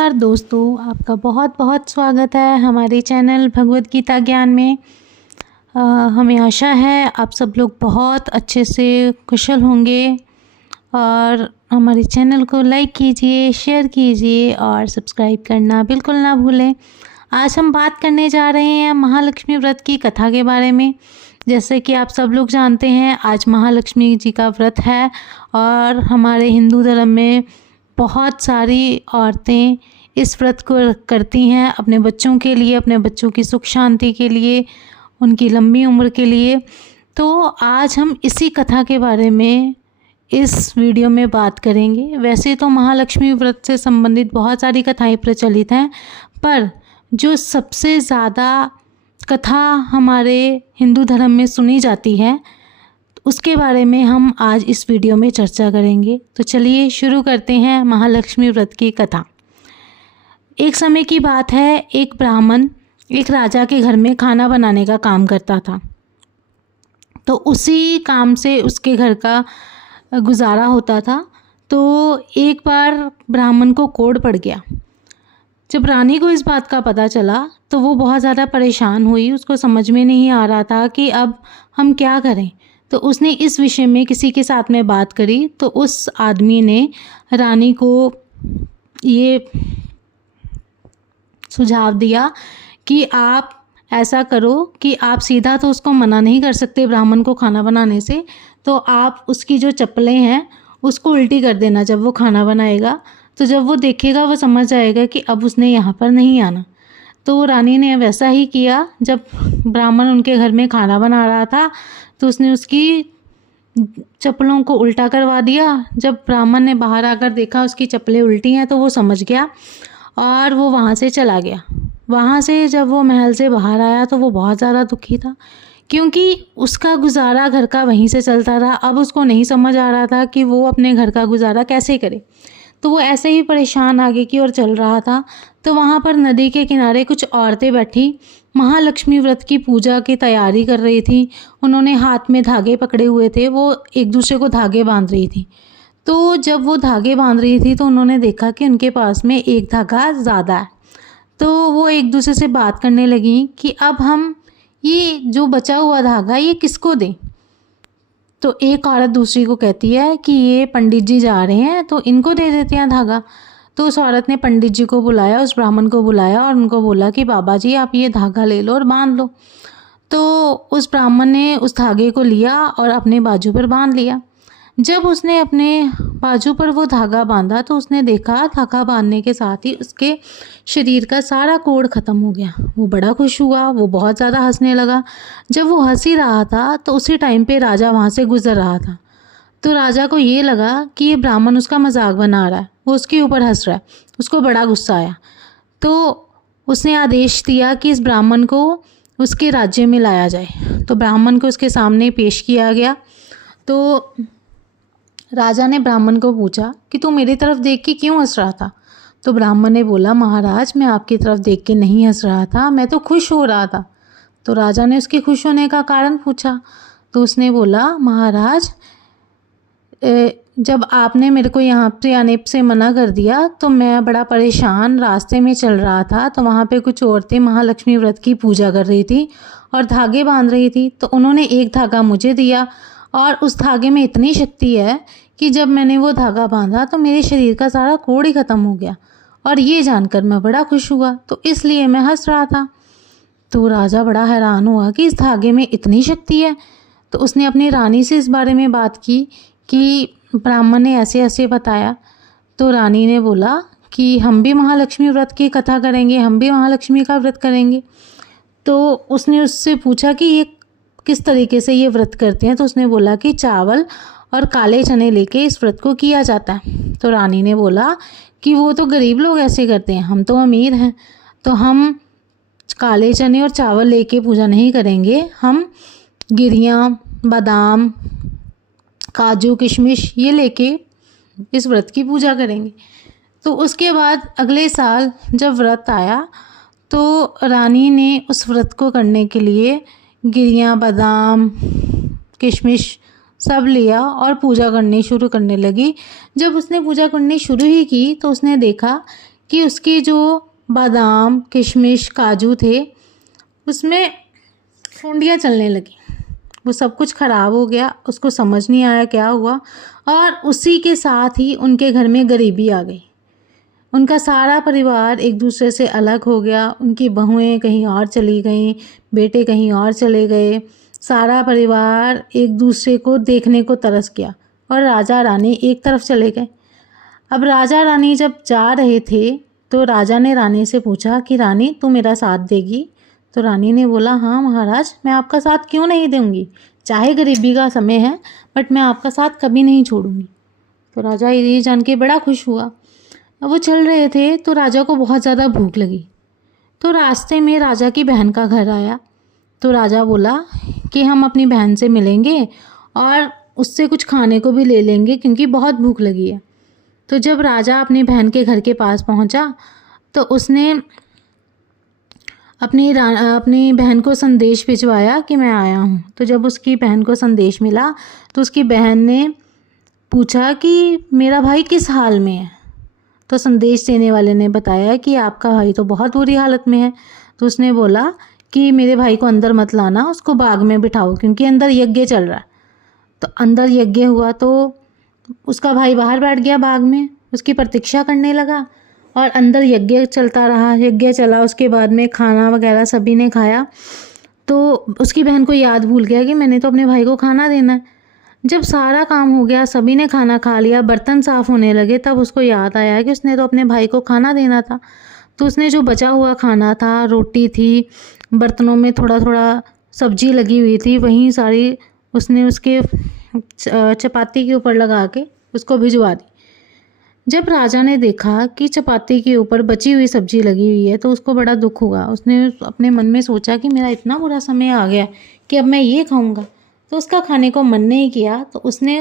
नमस्कार दोस्तों, आपका बहुत बहुत स्वागत है हमारे चैनल भगवत गीता ज्ञान में। हमें आशा है आप सब लोग बहुत अच्छे से कुशल होंगे और हमारे चैनल को लाइक कीजिए, शेयर कीजिए और सब्सक्राइब करना बिल्कुल ना भूलें। आज हम बात करने जा रहे हैं महालक्ष्मी व्रत की कथा के बारे में। जैसे कि आप सब लोग जानते हैं, आज महालक्ष्मी जी का व्रत है और हमारे हिंदू धर्म में बहुत सारी औरतें इस व्रत को करती हैं अपने बच्चों के लिए, अपने बच्चों की सुख शांति के लिए, उनकी लंबी उम्र के लिए। तो आज हम इसी कथा के बारे में इस वीडियो में बात करेंगे। वैसे तो महालक्ष्मी व्रत से संबंधित बहुत सारी कथाएं प्रचलित हैं, पर जो सबसे ज़्यादा कथा हमारे हिंदू धर्म में सुनी जाती है उसके बारे में हम आज इस वीडियो में चर्चा करेंगे। तो चलिए शुरू करते हैं महालक्ष्मी व्रत की कथा। एक समय की बात है, एक ब्राह्मण एक राजा के घर में खाना बनाने का काम करता था। तो उसी काम से उसके घर का गुजारा होता था। तो एक बार ब्राह्मण को कोढ़ पड़ गया। जब रानी को इस बात का पता चला तो वो बहुत ज़्यादा परेशान हुई। उसको समझ में नहीं आ रहा था कि अब हम क्या करें। तो उसने इस विषय में किसी के साथ में बात करी। तो उस आदमी ने रानी को ये सुझाव दिया कि आप ऐसा करो कि आप सीधा तो उसको मना नहीं कर सकते ब्राह्मण को खाना बनाने से, तो आप उसकी जो चप्पलें हैं उसको उल्टी कर देना जब वो खाना बनाएगा। तो जब वो देखेगा वो समझ जाएगा कि अब उसने यहाँ पर नहीं आना। तो रानी ने वैसा ही किया। जब ब्राह्मण उनके घर में खाना बना रहा था तो उसने उसकी चप्पलों को उल्टा करवा दिया। जब ब्राह्मण ने बाहर आकर देखा उसकी चप्पलें उल्टी हैं तो वो समझ गया और वो वहाँ से चला गया। वहाँ से जब वो महल से बाहर आया तो वो बहुत ज़्यादा दुखी था, क्योंकि उसका गुजारा घर का वहीं से चलता था। अब उसको नहीं समझ आ रहा था कि वो अपने घर का गुजारा कैसे करे। तो वो ऐसे ही परेशान आगे की ओर चल रहा था। तो वहाँ पर नदी के किनारे कुछ औरतें बैठी महालक्ष्मी व्रत की पूजा की तैयारी कर रही थी। उन्होंने हाथ में धागे पकड़े हुए थे, वो एक दूसरे को धागे बांध रही थी। तो जब वो धागे बांध रही थी तो उन्होंने देखा कि उनके पास में एक धागा ज़्यादा है। तो वो एक दूसरे से बात करने लगी कि अब हम ये जो बचा हुआ धागा ये किसको दें। तो एक औरत दूसरी को कहती है कि ये पंडित जी जा रहे हैं तो इनको दे देते हैं धागा। तो उस औरत ने पंडित जी को बुलाया, उस ब्राह्मण को बुलाया और उनको बोला कि बाबा जी आप ये धागा ले लो और बांध लो। तो उस ब्राह्मण ने उस धागे को लिया और अपने बाजू पर बांध लिया। जब उसने अपने बाजू पर वो धागा बांधा तो उसने देखा धागा बांधने के साथ ही उसके शरीर का सारा कोढ़ ख़त्म हो गया। वो बड़ा खुश हुआ, वो बहुत ज़्यादा हंसने लगा। जब वो हंस ही रहा था तो उसी टाइम पे राजा वहाँ से गुजर रहा था। तो राजा को ये लगा कि ये ब्राह्मण उसका मजाक बना रहा है, वो उसके ऊपर हंस रहा है। उसको बड़ा गुस्सा आया। तो उसने आदेश दिया कि इस ब्राह्मण को उसके राज्य में लाया जाए। तो ब्राह्मण को उसके सामने पेश किया गया। तो राजा ने ब्राह्मण को पूछा कि तू मेरी तरफ देख के क्यों हंस रहा था। तो ब्राह्मण ने बोला, महाराज मैं आपकी तरफ देख के नहीं हंस रहा था, मैं तो खुश हो रहा था। तो राजा ने उसके खुश होने का कारण पूछा। तो उसने बोला, महाराज जब आपने मेरे को यहाँ पे आने से मना कर दिया तो मैं बड़ा परेशान रास्ते में चल रहा था। तो वहाँ पे कुछ औरतें महालक्ष्मी व्रत की पूजा कर रही थी और धागे बांध रही थी। तो उन्होंने एक धागा मुझे दिया और उस धागे में इतनी शक्ति है कि जब मैंने वो धागा बांधा तो मेरे शरीर का सारा कोढ़ ही ख़त्म हो गया और ये जानकर मैं बड़ा खुश हुआ, तो इसलिए मैं हंस रहा था। तो राजा बड़ा हैरान हुआ कि इस धागे में इतनी शक्ति है। तो उसने अपनी रानी से इस बारे में बात की कि ब्राह्मण ने ऐसे ऐसे बताया। तो रानी ने बोला कि हम भी महालक्ष्मी व्रत की कथा करेंगे, हम भी महालक्ष्मी का व्रत करेंगे। तो उसने उससे पूछा कि ये किस तरीके से ये व्रत करते हैं। तो उसने बोला कि चावल और काले चने लेके इस व्रत को किया जाता है। तो रानी ने बोला कि वो तो गरीब लोग ऐसे करते हैं, हम तो अमीर हैं, तो हम काले चने और चावल लेके पूजा नहीं करेंगे, हम गिरियाँ, बादाम, काजू, किशमिश ये लेके इस व्रत की पूजा करेंगे। तो उसके बाद अगले साल जब व्रत आया तो रानी ने उस व्रत को करने के लिए गिरियाँ, बादाम, किशमिश सब लिया और पूजा करनी शुरू करने लगी। जब उसने पूजा करनी शुरू ही की तो उसने देखा कि उसकी जो बादाम किशमिश काजू थे उसमें फुंडियाँ चलने लगी। वो सब कुछ ख़राब हो गया, उसको समझ नहीं आया क्या हुआ, और उसी के साथ ही उनके घर में गरीबी आ गई। उनका सारा परिवार एक दूसरे से अलग हो गया, उनकी बहुएं कहीं और चली गईं, बेटे कहीं और चले गए, सारा परिवार एक दूसरे को देखने को तरस गया और राजा रानी एक तरफ चले गए। अब राजा रानी जब जा रहे थे तो राजा ने रानी से पूछा कि रानी तू मेरा साथ देगी? तो रानी ने बोला हाँ महाराज, मैं आपका साथ क्यों नहीं दूंगी, चाहे गरीबी का समय है बट मैं आपका साथ कभी नहीं छोड़ूंगी। तो राजा ये जान के बड़ा खुश हुआ। अब वो चल रहे थे तो राजा को बहुत ज़्यादा भूख लगी। तो रास्ते में राजा की बहन का घर आया। तो राजा बोला कि हम अपनी बहन से मिलेंगे और उससे कुछ खाने को भी ले लेंगे क्योंकि बहुत भूख लगी है। तो जब राजा अपनी बहन के घर के पास पहुंचा तो उसने अपनी बहन को संदेश भिजवाया कि मैं आया हूँ। तो जब उसकी बहन को संदेश मिला तो उसकी बहन ने पूछा कि मेरा भाई किस हाल में है। तो संदेश देने वाले ने बताया कि आपका भाई तो बहुत बुरी हालत में है। तो उसने बोला कि मेरे भाई को अंदर मत लाना, उसको बाग में बिठाओ क्योंकि अंदर यज्ञ चल रहा है। तो अंदर यज्ञ हुआ तो उसका भाई बाहर बैठ गया बाग में, उसकी प्रतीक्षा करने लगा और अंदर यज्ञ चलता रहा। यज्ञ चला, उसके बाद में खाना वगैरह सभी ने खाया। तो उसकी बहन को याद भूल गया कि मैंने तो अपने भाई को खाना देना है। जब सारा काम हो गया, सभी ने खाना खा लिया, बर्तन साफ़ होने लगे, तब उसको याद आया कि उसने तो अपने भाई को खाना देना था। तो उसने जो बचा हुआ खाना था, रोटी थी, बर्तनों में थोड़ा थोड़ा सब्जी लगी हुई थी, वहीं सारी उसने उसके चपाती के ऊपर लगा के उसको भिजवा दी। जब राजा ने देखा कि चपाती के ऊपर बची हुई सब्जी लगी हुई है तो उसको बड़ा दुख हुआ। उसने अपने मन में सोचा कि मेरा इतना बुरा समय आ गया कि अब मैं ये खाऊंगा। तो उसका खाने को मन नहीं किया तो उसने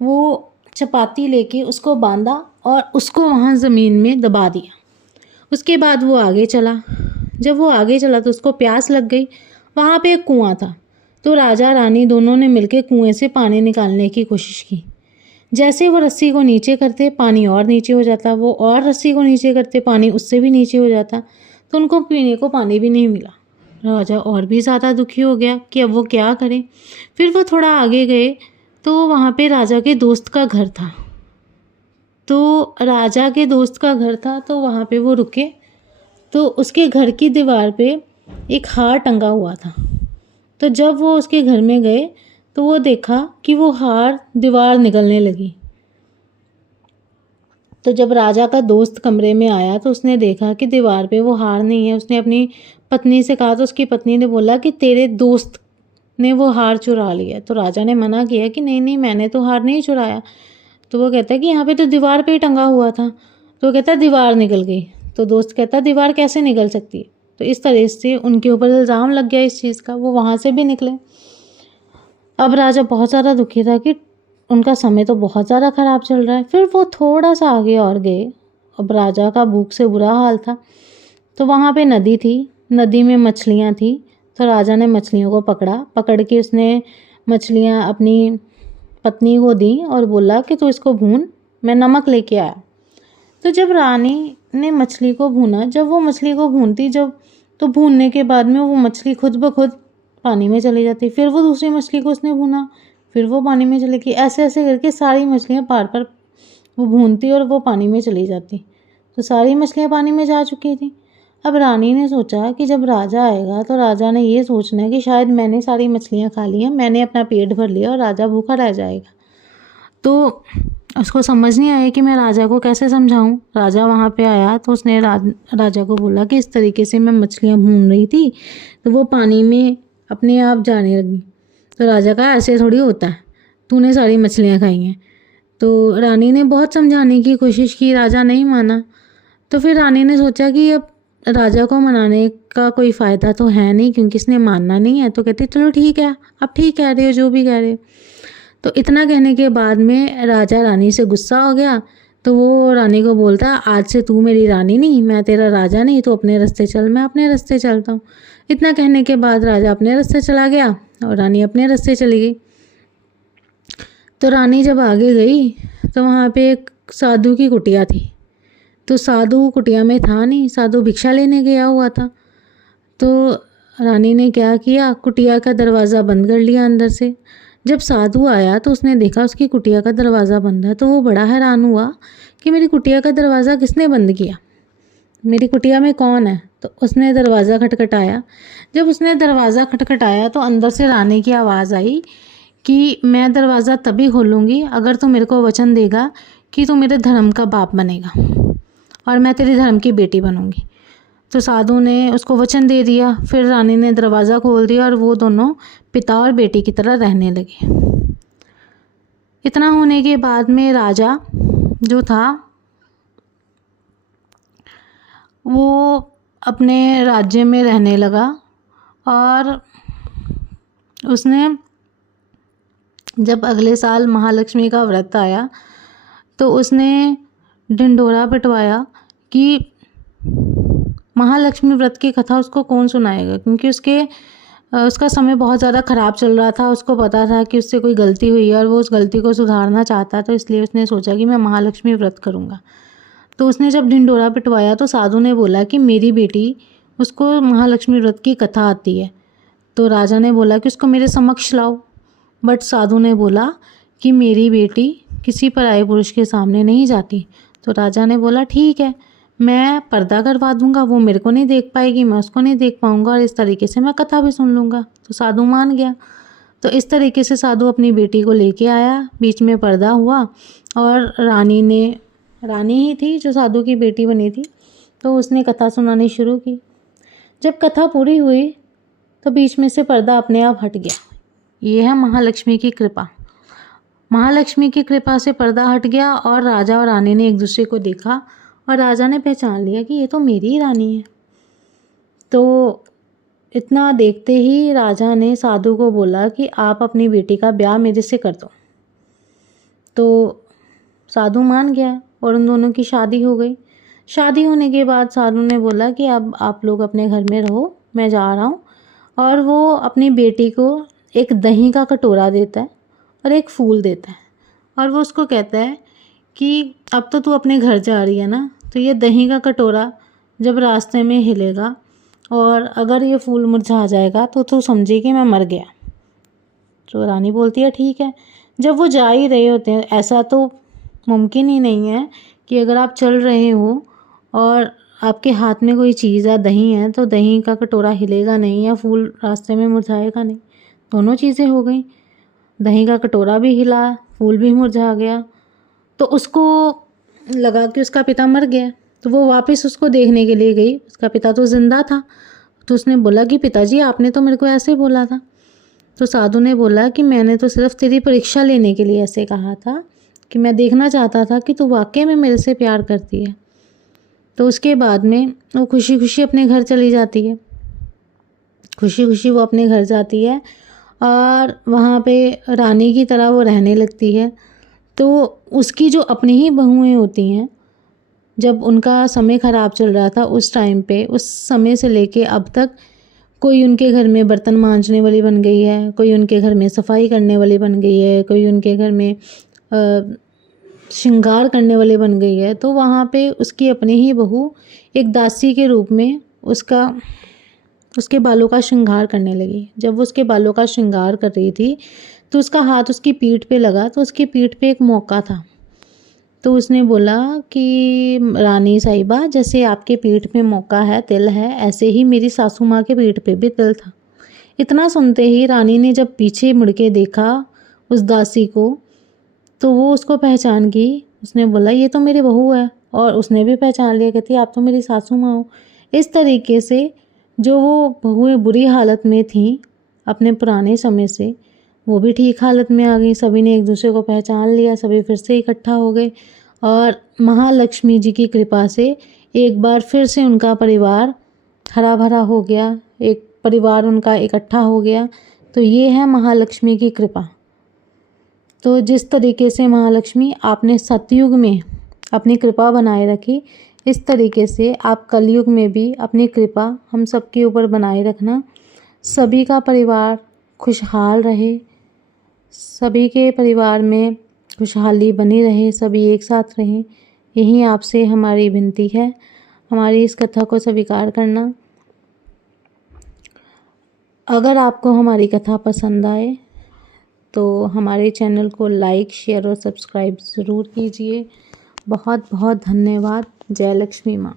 वो चपाती लेके उसको बांधा और उसको वहाँ ज़मीन में दबा दिया। उसके बाद वो आगे चला। जब वो आगे चला तो उसको प्यास लग गई। वहाँ पे एक कुआं था। तो राजा रानी दोनों ने मिलकर कुएं से पानी निकालने की कोशिश की। जैसे वो रस्सी को नीचे करते पानी और नीचे हो जाता, वो और रस्सी को नीचे करते पानी उससे भी नीचे हो जाता। तो उनको पीने को पानी भी नहीं मिला। राजा और भी ज़्यादा दुखी हो गया कि अब वो क्या करे। फिर वो थोड़ा आगे गए तो वहाँ पे राजा के दोस्त का घर था। तो राजा के दोस्त का घर था तो वहाँ पे वो रुके। तो उसके घर की दीवार पे एक हार टंगा हुआ था। तो जब वो उसके घर में गए तो वो देखा कि वो हार दीवार निकलने लगी। तो जब राजा का दोस्त कमरे में आया तो उसने देखा कि दीवार पे वो हार नहीं है। उसने अपनी पत्नी से कहा तो उसकी पत्नी ने बोला कि तेरे दोस्त ने वो हार चुरा लिया। तो राजा ने मना किया कि नहीं नहीं, मैंने तो हार नहीं चुराया। तो वो कहता है कि यहाँ पे तो दीवार पे ही टंगा हुआ था। तो वो कहता है दीवार निकल गई। तो दोस्त कहता है दीवार कैसे निकल सकती है। तो इस तरह से उनके ऊपर इल्ज़ाम लग गया इस चीज़ का। वो वहाँ से भी निकले। अब राजा बहुत ज़्यादा दुखी था कि उनका समय तो बहुत ज़्यादा ख़राब चल रहा है। फिर वो थोड़ा सा आगे और गए। अब राजा का भूख से बुरा हाल था। तो वहाँ पे नदी थी, नदी में मछलियाँ थी। तो राजा ने मछलियों को पकड़ के उसने मछलियाँ अपनी पत्नी को दी और बोला कि तू इसको भून, मैं नमक लेके आया। तो जब रानी ने मछली को भूना, जब वो मछली को भूनती तो भूनने के बाद में वो मछली खुद ब खुद पानी में चली जाती। फिर वो दूसरी मछली को उसने भूना, फिर वो पानी में चली गई। ऐसे ऐसे करके सारी मछलियाँ पार वो भूनती और वो पानी में चली जाती। तो सारी मछलियाँ पानी में जा चुकी थी। अब रानी ने सोचा कि जब राजा आएगा तो राजा ने ये सोचना है कि शायद मैंने सारी मछलियाँ खा ली हैं, मैंने अपना पेट भर लिया और राजा भूखा रह जाएगा। तो उसको समझ नहीं आया कि मैं राजा को कैसे समझाऊं। राजा वहाँ पे आया तो उसने राजा को बोला कि इस तरीके से मैं मछलियाँ भून रही थी तो वो पानी में अपने आप जाने लगी। तो राजा कहा ऐसे थोड़ी होता है, तूने सारी मछलियाँ खाई हैं। तो रानी ने बहुत समझाने की कोशिश की, राजा नहीं माना। तो फिर रानी ने सोचा कि अब राजा को मनाने का कोई फ़ायदा तो है नहीं क्योंकि इसने मानना नहीं है। तो कहते चलो ठीक है, अब ठीक कह रहे हो, जो भी कह रहे हो। तो इतना कहने के बाद में राजा रानी से गुस्सा हो गया। तो वो रानी को बोलता आज से तू मेरी रानी नहीं, मैं तेरा राजा नहीं, तो अपने रास्ते चल, मैं अपने रास्ते चलता हूँ। इतना कहने के बाद राजा अपने रास्ते चला गया और रानी अपने रास्ते चली गई। तो रानी जब आगे गई तो वहाँ पे एक साधु की कुटिया थी। तो साधु कुटिया में था नहीं, साधु भिक्षा लेने गया हुआ था। तो रानी ने क्या किया, कुटिया का दरवाज़ा बंद कर लिया अंदर से। जब साधु आया तो उसने देखा उसकी कुटिया का दरवाज़ा बंद है, तो वो बड़ा हैरान हुआ कि मेरी कुटिया का दरवाज़ा किसने बंद किया, मेरी कुटिया में कौन है। तो उसने दरवाज़ा खटखटाया। जब उसने दरवाज़ा खटखटाया तो अंदर से रानी की आवाज़ आई कि मैं दरवाज़ा तभी खोलूँगी अगर तू मेरे को वचन देगा कि तू मेरे धर्म का बाप बनेगा और मैं तेरे धर्म की बेटी बनूँगी। तो साधु ने उसको वचन दे दिया। फिर रानी ने दरवाज़ा खोल दिया और वो दोनों पिता और बेटी की तरह रहने लगे। इतना होने के बाद में राजा जो था वो अपने राज्य में रहने लगा और उसने जब अगले साल महालक्ष्मी का व्रत आया तो उसने ढिंढोरा पिटवाया कि महालक्ष्मी व्रत की कथा उसको कौन सुनाएगा, क्योंकि उसका समय बहुत ज़्यादा ख़राब चल रहा था। उसको पता था कि उससे कोई गलती हुई है और वो उस गलती को सुधारना चाहता, तो इसलिए उसने सोचा कि मैं महालक्ष्मी व्रत करूँगा। तो उसने जब ढिंढोरा पिटवाया तो साधु ने बोला कि मेरी बेटी, उसको महालक्ष्मी व्रत की कथा आती है। तो राजा ने बोला कि उसको मेरे समक्ष लाओ, बट साधु ने बोला कि मेरी बेटी किसी पराये पुरुष के सामने नहीं जाती। तो राजा ने बोला ठीक है, मैं पर्दा करवा दूंगा, वो मेरे को नहीं देख पाएगी, मैं उसको नहीं देख पाऊंगा और इस तरीके से मैं कथा भी सुन लूँगा। तो साधु मान गया। तो इस तरीके से साधु अपनी बेटी को लेके आया, बीच में पर्दा हुआ और रानी ही थी जो साधु की बेटी बनी थी, तो उसने कथा सुनानी शुरू की। जब कथा पूरी हुई तो बीच में से पर्दा अपने आप हट गया। ये है महालक्ष्मी की कृपा। महालक्ष्मी की कृपा से पर्दा हट गया और राजा और रानी ने एक दूसरे को देखा और राजा ने पहचान लिया कि ये तो मेरी ही रानी है। तो इतना देखते ही राजा ने साधु को बोला कि आप अपनी बेटी का ब्याह मेरे से कर दो। तो साधु मान गया और उन दोनों की शादी हो गई। शादी होने के बाद साधु ने बोला कि अब आप लोग अपने घर में रहो, मैं जा रहा हूँ। और वो अपनी बेटी को एक दही का कटोरा देता है और एक फूल देता है और वो उसको कहता है कि अब तो तू अपने घर जा रही है ना, तो ये दही का कटोरा जब रास्ते में हिलेगा और अगर ये फूल मुरझा जाएगा तो तू समझी कि मैं मर गया। तो रानी बोलती है ठीक है। जब वो जा ही रहे होते हैं, ऐसा तो मुमकिन ही नहीं है कि अगर आप चल रहे हो और आपके हाथ में कोई चीज़ है, दही है, तो दही का कटोरा हिलेगा नहीं या फूल रास्ते में मुरझाएगा नहीं। दोनों चीज़ें हो गई, दही का कटोरा भी हिला, फूल भी मुरझा गया। तो उसको लगा कि उसका पिता मर गया, तो वो वापस उसको देखने के लिए गई। उसका पिता तो जिंदा था। तो उसने बोला कि पिताजी आपने तो मेरे को ऐसे बोला था। तो साधु ने बोला कि मैंने तो सिर्फ तेरी परीक्षा लेने के लिए ऐसे कहा था, कि मैं देखना चाहता था कि तू वाकई में मेरे से प्यार करती है। तो उसके बाद में वो खुशी खुशी अपने घर चली जाती है। खुशी खुशी वो अपने घर जाती है और वहाँ पे रानी की तरह वो रहने लगती है। तो उसकी जो अपनी ही बहुएं होती हैं, जब उनका समय ख़राब चल रहा था उस टाइम पे, उस समय से लेके अब तक कोई उनके घर में बर्तन मांजने वाली बन गई है, कोई उनके घर में सफाई करने वाली बन गई है, कोई उनके घर में श्रृंगार करने वाली बन गई है। तो वहाँ पे उसकी अपनी ही बहू एक दासी के रूप में उसके बालों का श्रृंगार करने लगी। जब वो उसके बालों का श्रृंगार कर रही थी तो उसका हाथ उसकी पीठ पे लगा, तो उसकी पीठ पे एक मौका था। तो उसने बोला कि रानी साहिबा, जैसे आपके पीठ पे मौका है, तिल है, ऐसे ही मेरी सासू माँ के पीठ पे भी तिल था। इतना सुनते ही रानी ने जब पीछे मुड़ के देखा उस दासी को, तो वो उसको पहचान गई। उसने बोला ये तो मेरी बहू है, और उसने भी पहचान लिया, कहती आप तो मेरी सासू माँ हो। इस तरीके से जो वो बहुएं बुरी हालत में थीं अपने पुराने समय से, वो भी ठीक हालत में आ गई। सभी ने एक दूसरे को पहचान लिया, सभी फिर से इकट्ठा हो गए और महालक्ष्मी जी की कृपा से एक बार फिर से उनका परिवार हरा भरा हो गया, एक परिवार उनका इकट्ठा हो गया। तो ये है महालक्ष्मी की कृपा। तो जिस तरीके से महालक्ष्मी आपने सतयुग में अपनी कृपा बनाए रखी, इस तरीके से आप कलयुग में भी अपनी कृपा हम सबके ऊपर बनाए रखना। सभी का परिवार खुशहाल रहे, सभी के परिवार में खुशहाली बनी रहे, सभी एक साथ रहें, यही आपसे हमारी विनती है, हमारी इस कथा को स्वीकार करना। अगर आपको हमारी कथा पसंद आए तो हमारे चैनल को लाइक, शेयर और सब्सक्राइब ज़रूर कीजिए। बहुत बहुत धन्यवाद। जय लक्ष्मी माँ।